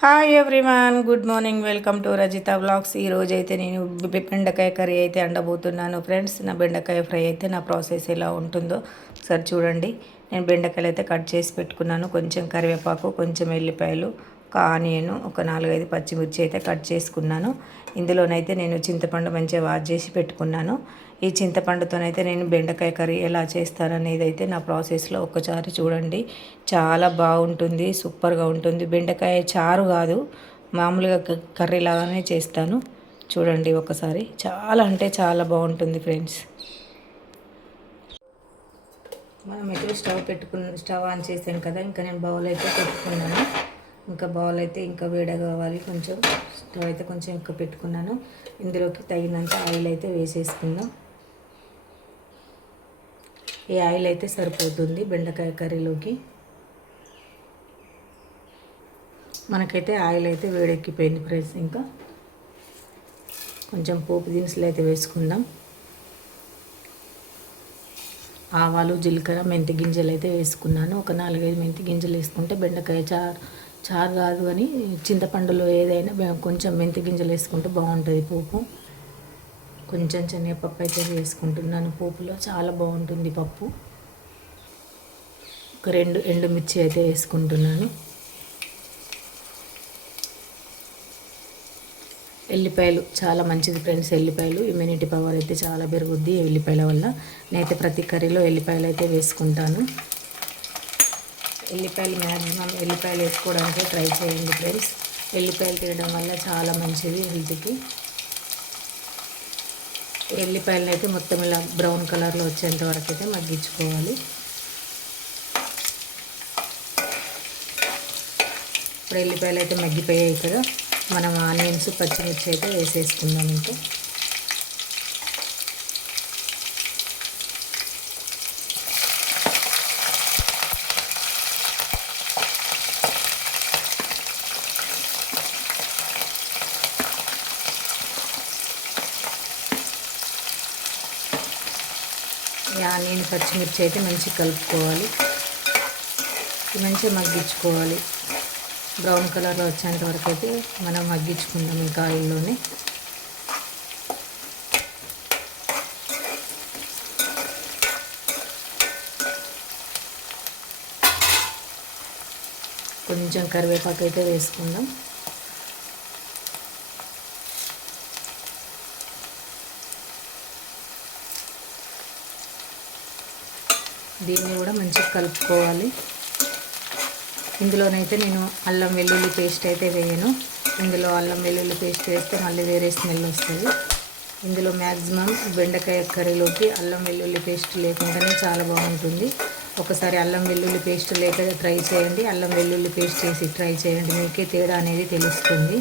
Hi everyone good morning welcome to Rajitha blogs ఈ అయితే నేను బెండకాయ కర్రీ అయితే అండబోతున్నాను ఫ్రెండ్స్ నా బెండకాయ ఫ్రై అయితే నా ప్రాసెస్ ఎలా ఉంటుందో ఒకసారి చూడండి. నేను బెండకాయలు అయితే కట్ చేసి పెట్టుకున్నాను. కొంచెం కరివేపాకు కొంచెం ఎల్లిపాయలు ఒక ఆనియన్ ఒక నాలుగైదు పచ్చిమిర్చి అయితే కట్ చేసుకున్నాను. ఇందులోనైతే నేను చింతపండు మంచిగా వాష్ చేసి పెట్టుకున్నాను. ఈ చింతపండుతోనైతే నేను బెండకాయ కర్రీ ఎలా చేస్తాననేది అయితే నా ప్రాసెస్లో ఒక్కసారి చూడండి. చాలా బాగుంటుంది సూపర్గా ఉంటుంది. బెండకాయ చారు కాదు మామూలుగా క- కర్రీ లాగానే చేస్తాను. చూడండి ఒకసారి. చాలా అంటే చాలా బాగుంటుంది ఫ్రెండ్స్. మనం ఎటు స్టవ్ పెట్టుకున్న స్టవ్ ఆన్ చేసాం కదా ఇంకా నేను బౌల్ అయితే పెట్టుకున్నాను. ఇంకా బౌల్ అయితే ఇంకా వేడ కావాలి కొంచెం. స్టవ్ అయితే కొంచెం ఎక్కువ పెట్టుకున్నాను. ఇందులోకి తగినంత ఆయిల్ అయితే వేసేసుకుందాం. ఈ ఆయిల్ అయితే సరిపోతుంది బెండకాయ కర్రీలోకి. మనకైతే ఆయిల్ అయితే వేడెక్కిపోయింది ఫ్రెండ్స్ ఇంకా. కొంచెం పోపు దినుసులు అయితే వేసుకుందాం. ఆవాలు జీలకర్ర మెంతి గింజలు అయితే వేసుకున్నాను. ఒక నాలుగైదు మెంతి గింజలు వేసుకుంటే బెండకాయ చారు చారు కాదు అని చింతపండులో ఏదైనా కొంచెం మెంతి గింజలు వేసుకుంటే బాగుంటుంది పోపు. కొంచెం శనగపప్పు అయితే వేసుకుంటున్నాను. పోపులో చాలా బాగుంటుంది పప్పు. ఒక రెండు ఎండుమిర్చి అయితే వేసుకుంటున్నాను. ఎల్లిపాయలు చాలా మంచిది ఫ్రెండ్స్ ఎల్లిపాయలు. ఇమ్యూనిటీ పవర్ అయితే చాలా పెరుగుద్ది ఎల్లిపాయల వల్ల. నేనైతే ప్రతి కర్రీలో ఎల్లిపాయలు అయితే వేసుకుంటాను. ఎల్లిపాయలు మ్యాక్సిమం ఎల్లిపాయలు వేసుకోవడానికి ట్రై చేయండి ఫ్రెండ్స్. ఎల్లిపాయలు తినడం వల్ల చాలా మంచిది హెల్త్కి. ఎల్లిపాయలను అయితే మొత్తం ఇలా బ్రౌన్ కలర్లో వచ్చేంత వరకు అయితే మగ్గించుకోవాలి. ఇప్పుడు ఎల్లిపాయలు అయితే మగ్గిపోయాయి కదా. మనం ఆనియన్స్ పచ్చిమిర్చి అయితే వేసేసుకుందాం ఇంకా ఈ ఆనియన్ పచ్చిమిర్చి అయితే మంచిగా కలుపుకోవాలి. మంచిగా మగ్గించుకోవాలి. బ్రౌన్ కలర్లో వచ్చేంత వరకు అయితే మనం మగ్గించుకుందాం ఇంకా ఆయిల్లోనే కొంచెం కరివేపాకు అయితే వేసుకుందాం. దీన్ని కూడా మంచిగా కలుపుకోవాలి. ఇందులోనైతే నేను అల్లం వెల్లుల్లి పేస్ట్ అయితే వేయను. ఇందులో అల్లం వెల్లుల్లి పేస్ట్ వేస్తే మళ్ళీ వేరే స్మెల్ వస్తుంది. ఇందులో మ్యాక్సిమం బెండకాయ కర్రీలోకి అల్లం వెల్లుల్లి పేస్ట్ లేకుండానే చాలా బాగుంటుంది. ఒకసారి అల్లం వెల్లుల్లి పేస్ట్ లేక ట్రై చేయండి. అల్లం వెల్లుల్లి పేస్ట్ వేసి ట్రై చేయండి. మీకే తేడా అనేది తెలుస్తుంది.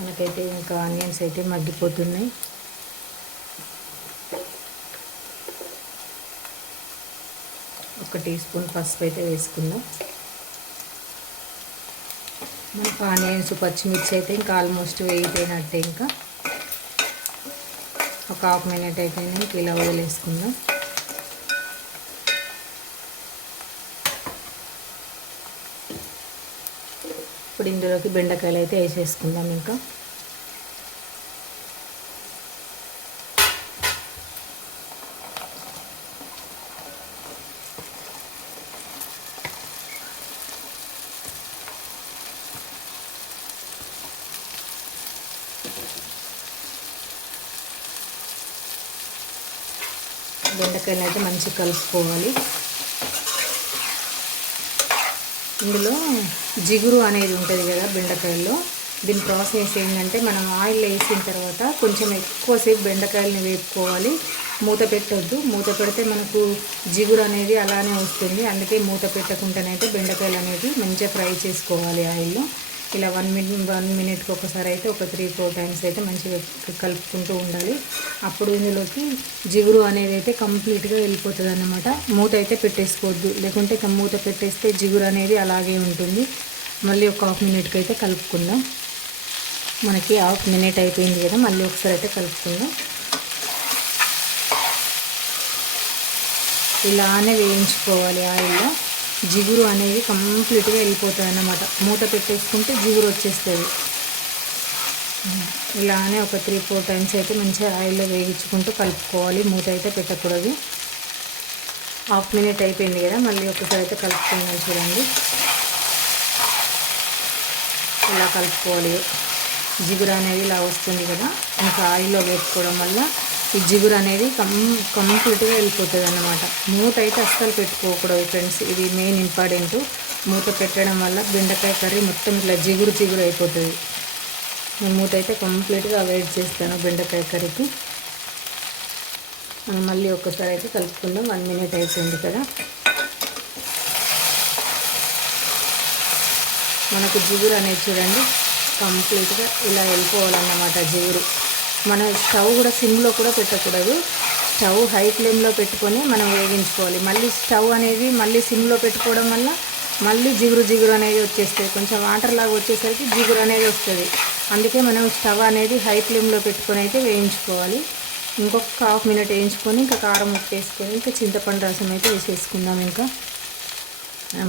మనకైతే ఇంకా ఆనియన్స్ అయితే మగ్గిపోతున్నాయి. ఒక టీ స్పూన్ పసుపు అయితే వేసుకుందాం. మనకు ఆనియన్స్ పచ్చిమిర్చి అయితే ఇంకా ఆల్మోస్ట్ వేయిపోయినట్టే ఇంకా. ఒక హాఫ్ మినిట్ అయితే ఇంక ఇలా వదిలేసుకుందాం. ఇప్పుడు ఇందులోకి బెండకాయలు అయితే వేసేసుకుందాం ఇంకా. బెండకాయలు అయితే మంచిగా కలుపుకోవాలి. ఇందులో జిగురు అనేది ఉంటుంది కదా బెండకాయల్లో. దీని ప్రాసెస్ ఏంటంటే మనం ఆయిల్ వేసిన తర్వాత కొంచెం ఎక్కువసేపు బెండకాయలని వేపుకోవాలి. మూత పెట్టొద్దు. మూత పెడితే మనకు జిగురు అనేది అలానే వస్తుంది. అందుకే మూత పెట్టకుండానైతే బెండకాయలు అనేది మంచిగా ఫ్రై చేసుకోవాలి ఆయిల్లో. ఇలా వన్ మినిట్ వన్ మినిట్కి ఒకసారి అయితే ఒక త్రీ ఫోర్ టైమ్స్ అయితే మంచిగా కలుపుకుంటూ ఉండాలి. అప్పుడు ఇందులోకి జిగురు అనేది అయితే కంప్లీట్గా వెళ్ళిపోతుంది అనమాట మూత అయితే పెట్టేసుకోవద్దు. లేకుంటే మూత పెట్టేస్తే జిగురు అనేది అలాగే ఉంటుంది. మళ్ళీ ఒక హాఫ్ మినిట్కి అయితే కలుపుకుందాం. మనకి హాఫ్ మినిట్ అయిపోయింది కదా మళ్ళీ ఒకసారి అయితే కలుపుకుందాం. ఇలానే వేయించుకోవాలి ఆయిల్లో. జిగురు అనేది కంప్లీట్గా వెళ్ళిపోతుంది అన్నమాట మూత పెట్టేసుకుంటే జిగురు వచ్చేస్తుంది. ఇలానే ఒక త్రీ ఫోర్ టైమ్స్ అయితే మంచిగా ఆయిల్లో వేయించుకుంటూ కలుపుకోవాలి. మూత అయితే పెట్టకూడదు. హాఫ్ మినిట్ అయిపోయింది కదా మళ్ళీ ఒకసారి అయితే కలుపుకుందాం చూడండి. ఇలా కలుపుకోవాలి. జిగురు అనేది ఇలా వస్తుంది కదా ఇంకా ఆయిల్లో వేసుకోవడం వల్ల ఈ జిగురు అనేది కం కంప్లీట్గా వెళ్ళిపోతుంది అన్నమాట మూత అయితే అస్సలు పెట్టుకోకూడదు ఫ్రెండ్స్. ఇది మెయిన్ ఇంపార్టెంట్. మూత పెట్టడం వల్ల బెండకాయ కర్రీ మొత్తం ఇట్లా జిగురు జిగురు అయిపోతుంది. నేను మూత అయితే కంప్లీట్గా అవాయిడ్ చేస్తాను బెండకాయ కర్రీకి. మనం మళ్ళీ ఒక్కసారి అయితే కలుపుకుందాం. వన్ మినిట్ అయిపోయింది కదా. మనకు జిగురు అనేది చూడండి. కంప్లీట్గా ఇలా వెళ్ళిపోవాలన్నమాట జిగురు. మనం స్టవ్ కూడా సిమ్లో కూడా పెట్టకూడదు. స్టవ్ హై ఫ్లేమ్లో పెట్టుకొని మనం వేగించుకోవాలి. మళ్ళీ స్టవ్ అనేది మళ్ళీ సిమ్లో పెట్టుకోవడం వల్ల మళ్ళీ జిగురు జిగురు అనేది వచ్చేస్తుంది కొంచెం వాటర్ లాగా వచ్చేసరికి జిగురు అనేది వస్తుంది. అందుకే మనం స్టవ్ అనేది హై ఫ్లేమ్లో పెట్టుకొని అయితే వేయించుకోవాలి. ఇంకొక హాఫ్ మినిట్ వేయించుకొని ఇంకా కారం ఉప్పు వేసుకొని ఇంకా చింతపండు రసం అయితే వేసేసుకుందాం ఇంకా.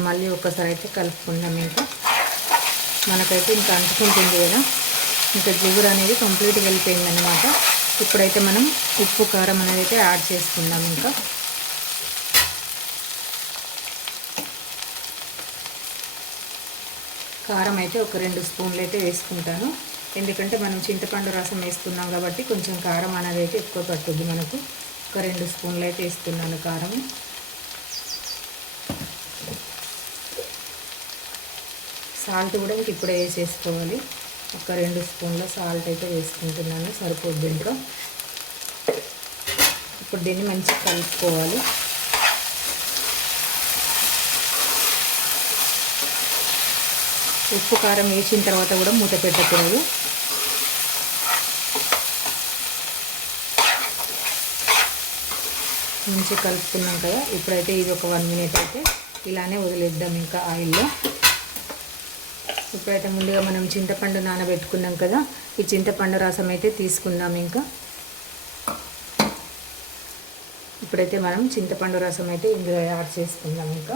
మళ్ళీ ఒక్కసారి అయితే కలుపుకుందాం ఇంకా. మనకైతే ఇంకా అంటుకుంటుంది కదా. ఇంకా జిగురు అనేది కంప్లీట్గా వెళ్ళిపోయింది అనమాట ఇప్పుడైతే మనం ఉప్పు కారం అనేది అయితే యాడ్ చేసుకుందాం ఇంకా. కారం అయితే ఒక రెండు స్పూన్లు అయితే వేసుకుంటాను. ఎందుకంటే మనం చింతపండు రసం వేస్తున్నాం కాబట్టి కొంచెం కారం అనేది అయితే ఎక్కువ పడుతుంది మనకు. ఒక రెండు స్పూన్లు అయితే వేస్తున్నాను కారం. సాల్ట్ కూడా ఇంక ఇప్పుడే వేసేసుకోవాలి. ఒక రెండు స్పూన్ల సాల్ట్ అయితే వేసుకుంటున్నాను సరిపోద్ది ఇంట్లో. ఇప్పుడు దీన్ని మంచిగా కలుపుకోవాలి. ఉప్పు కారం వేసిన తర్వాత కూడా మూత పెట్టకూడదు. మంచిగా కలుపుకున్నాం కదా ఇప్పుడైతే ఇది ఒక వన్ మినిట్ అయితే ఇలానే వదిలేద్దాం ఇంకా ఆయిల్లో. ఇప్పుడైతే ముందుగా మనం చింతపండు నానబెట్టుకున్నాం కదా ఈ చింతపండు రసం అయితే తీసుకుందాం ఇంకా. ఇప్పుడైతే మనం చింతపండు రసం అయితే ఇందులో యాడ్ చేసుకుందాం ఇంకా.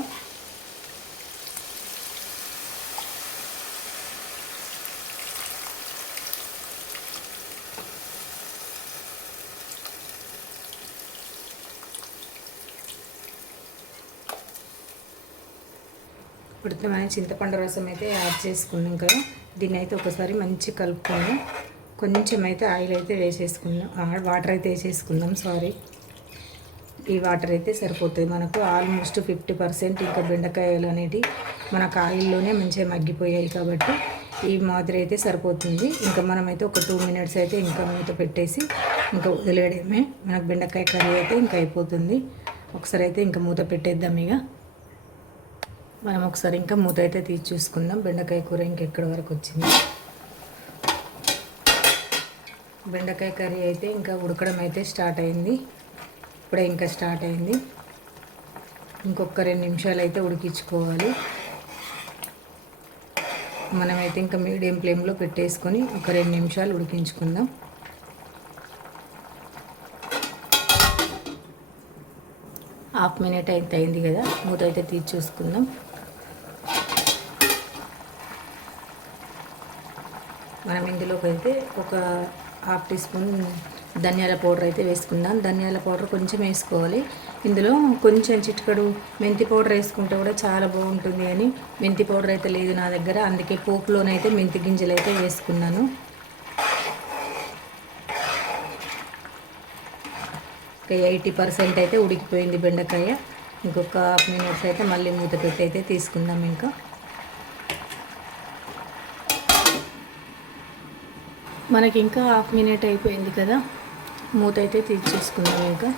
ఇప్పుడు మనం చింతపండు రసం అయితే యాడ్ చేసుకున్నాం కదా. దీన్ని అయితే ఒకసారి మంచి కలుపుకొని కొంచెం అయితే ఆయిల్ అయితే వేసేసుకుందాం వాటర్ అయితే వేసేసుకుందాం సారీ. ఈ వాటర్ అయితే సరిపోతుంది. మనకు ఆల్మోస్ట్ ఫిఫ్టీ పర్సెంట్ ఇంకా బెండకాయలు అనేది మనకు ఆయిల్లోనే మంచిగా మగ్గిపోయాయి కాబట్టి ఈ మాదిరి అయితే సరిపోతుంది. ఇంకా మనమైతే ఒక టూ మినిట్స్ అయితే ఇంకా మూత పెట్టేసి ఇంకా వదిలేయడమే. మనకు బెండకాయ కర్రీ అయితే ఇంకా అయిపోతుంది. ఒకసారి అయితే ఇంకా మూత పెట్టేద్దాం ఇక. మనం ఒకసారి ఇంకా మూత అయితే తీసి చూసుకుందాం. బెండకాయ కూర ఇంకెక్కడి వరకు వచ్చింది? బెండకాయ కర్రీ అయితే ఇంకా ఉడకడం అయితే స్టార్ట్ అయింది. ఇప్పుడే ఇంకా స్టార్ట్ అయింది. ఇంకొక రెండు నిమిషాలు అయితే ఉడికించుకోవాలి. మనమైతే ఇంకా మీడియం ఫ్లేమ్లో పెట్టేసుకొని ఒక రెండు నిమిషాలు ఉడికించుకుందాం. హాఫ్ మినిట్ అయితే అయింది కదా మూత అయితే తీసి చూసుకుందాం. మనం ఇందులోకి అయితే ఒక హాఫ్ టీ స్పూన్ ధనియాల పౌడర్ అయితే వేసుకుందాం. ధనియాల పౌడర్ కొంచెం వేసుకోవాలి. ఇందులో కొంచెం చిటికడు మెంతి పౌడర్ వేసుకుంటే కూడా చాలా బాగుంటుంది అని మెంతి పౌడర్ అయితే లేదు నా దగ్గర. అందుకే పోపులోనైతే మెంతి గింజలు అయితే వేసుకున్నాను. ఒక ఎయిటీ పర్సెంట్ అయితే ఉడికిపోయింది బెండకాయ. ఇంకొక హాఫ్ మినిట్స్ అయితే మళ్ళీ మూత పెట్టి అయితే తీసుకుందాం ఇంకా. మనకి ఇంకా హాఫ్ మినిట్ అయిపోయింది కదా. మూత అయితే తీర్చేసుకుందాం ఇంకా.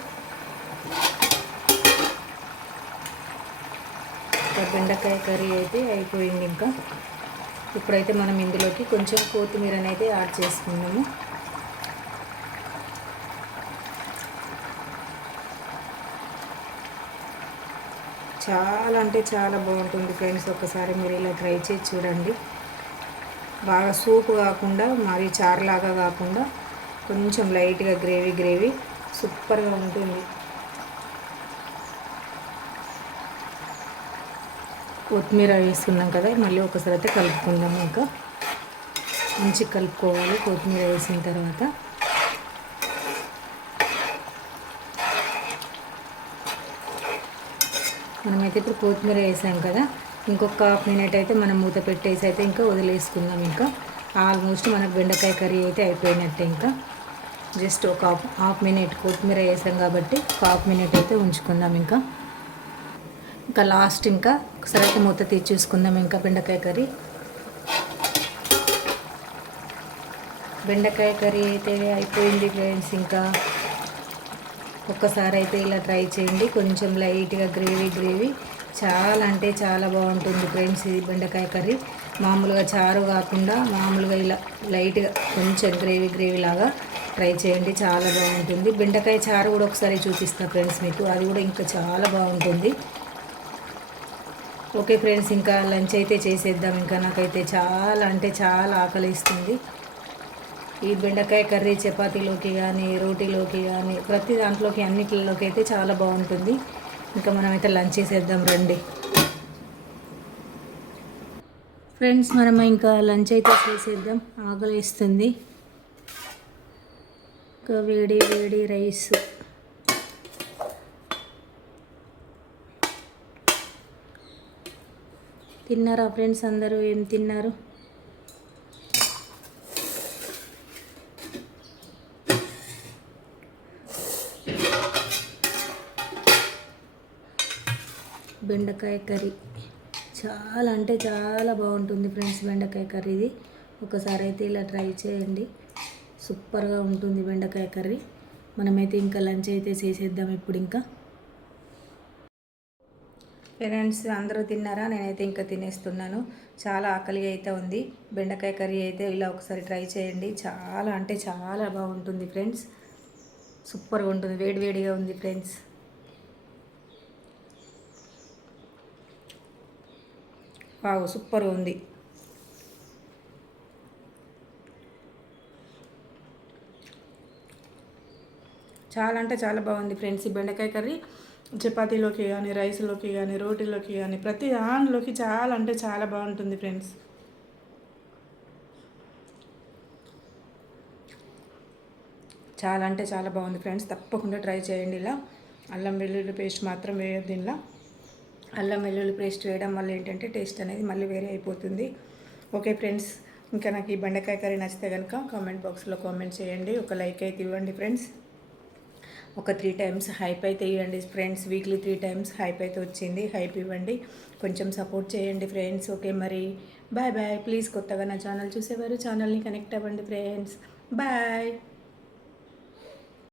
బెండకాయ కర్రీ అయితే అయిపోయింది ఇంకా. ఇప్పుడైతే మనం ఇందులోకి కొంచెం కొత్తిమీరని అయితే యాడ్ చేసుకున్నాము చాలా అంటే చాలా బాగుంటుంది ఫ్రెండ్స్. ఒకసారి మీరు ఇలా ట్రై చేసి చూడండి. బాగా సూప్ కాకుండా మరి చారులాగా కాకుండా కొంచెం లైట్గా గ్రేవీ గ్రేవీ సూపర్గా ఉంటుంది. కొత్తిమీర వేసుకున్నాం కదా మళ్ళీ ఒకసారి అయితే కలుపుకుందాం ఇంకా. మంచిగా కలుపుకోవాలి కొత్తిమీర వేసిన తర్వాత. మనమైతే ఇప్పుడు కొత్తిమీర వేసాం కదా ఇంకొక హాఫ్ మినిట్ అయితే మనం మూత పెట్టేసి అయితే ఇంకా వదిలేసుకుందాం ఇంకా. ఆల్మోస్ట్ మనకు బెండకాయ కర్రీ అయితే అయిపోయినట్టే ఇంకా. జస్ట్ ఒక హాఫ్ హాఫ్ మినిట్ కొత్తిమీర వేసాం కాబట్టి ఒక హాఫ్ మినిట్ అయితే ఉంచుకుందాం ఇంకా. ఇంకా లాస్ట్ ఇంకా ఒకసారి అయితే మూత తీసి చూసుకుందాం ఇంకా బెండకాయ కర్రీ. బెండకాయ కర్రీ అయితే అయిపోయింది ఫ్రెండ్స్ ఇంకా. ఒక్కసారి అయితే ఇలా ట్రై చేయండి. కొంచెం లైట్గా గ్రేవీ గ్రేవీ. చాలా అంటే చాలా బాగుంటుంది ఫ్రెండ్స్ ఇది బెండకాయ కర్రీ. మామూలుగా చారు కాకుండా మామూలుగా ఇలా లైట్గా కొంచెం గ్రేవీ గ్రేవీ లాగా ట్రై చేయండి చాలా బాగుంటుంది. బెండకాయ చారు కూడా ఒకసారి చూపిస్తాను ఫ్రెండ్స్ మీకు అది కూడా ఇంకా చాలా బాగుంటుంది. ఓకే ఫ్రెండ్స్ ఇంకా లంచ్ అయితే చేసేద్దాం. ఇంకా నాకైతే చాలా అంటే చాలా ఆకలిస్తుంది. ఈ బెండకాయ కర్రీ చపాతీలోకి కానీ రోటీలోకి కానీ ప్రతి దాంట్లోకి అన్నిటిలోకి అయితే చాలా బాగుంటుంది. ఇంకా మనమైతే లంచ్ చేసేద్దాం రండి. ఫ్రెండ్స్ మనం ఇంకా లంచ్ అయితే చేసేద్దాం. ఆకలిస్తుంది. ఇంకా వేడి వేడి రైస్. తిన్నారా ఫ్రెండ్స్ అందరూ? ఏం తిన్నారు? బెండకాయ కర్రీ. చాలా అంటే చాలా బాగుంటుంది ఫ్రెండ్స్ బెండకాయ కర్రీ ఇది. ఒకసారి అయితే ఇలా ట్రై చేయండి. సూపర్గా ఉంటుంది బెండకాయ కర్రీ. మనమైతే ఇంకా లంచ్ అయితే చేసేద్దాం ఇప్పుడు ఇంకా. ఫ్రెండ్స్ అందరూ తిన్నారా? నేనైతే ఇంకా తినేస్తున్నాను. చాలా ఆకలిగా అయితే ఉంది. బెండకాయ కర్రీ అయితే ఇలా ఒకసారి ట్రై చేయండి. చాలా అంటే చాలా బాగుంటుంది ఫ్రెండ్స్. సూపర్గా ఉంటుంది. వేడివేడిగా ఉంది ఫ్రెండ్స్. వావ్ సూపర్ ఉంది. చాలా అంటే చాలా బాగుంది ఫ్రెండ్స్ ఈ బెండకాయ కర్రీ. చపాతీలోకి కానీ రైస్లోకి కానీ రోటీలోకి కానీ ప్రతి దానిలోకి చాలా అంటే చాలా బాగుంటుంది ఫ్రెండ్స్. చాలా అంటే చాలా బాగుంది ఫ్రెండ్స్. తప్పకుండా ట్రై చేయండి ఇలా. అల్లం వెల్లుల్లి పేస్ట్ మాత్రం వేయద్దు ఇలా. అల్లం వెల్లుల్లి పేస్ట్ వేయడం వల్ల ఏంటంటే టేస్ట్ అనేది మళ్ళీ వేరే అయిపోతుంది. ఓకే ఫ్రెండ్స్ ఇంకా నాకు ఈ బెండకాయ కర్రీ నచ్చితే కనుక కామెంట్ బాక్స్లో కామెంట్ చేయండి. ఒక లైక్ అయితే ఇవ్వండి ఫ్రెండ్స్. ఒక త్రీ టైమ్స్ హైప్ అయితే ఇవ్వండి friends. Weekly three times hype అయితే వచ్చింది. హైప్ ఇవ్వండి. కొంచెం సపోర్ట్ చేయండి ఫ్రెండ్స్. ఓకే మరి బాయ్ బాయ్. ప్లీజ్ కొత్తగా నా ఛానల్ చూసేవారు ఛానల్ని కనెక్ట్ అవ్వండి ఫ్రెండ్స్. బాయ్.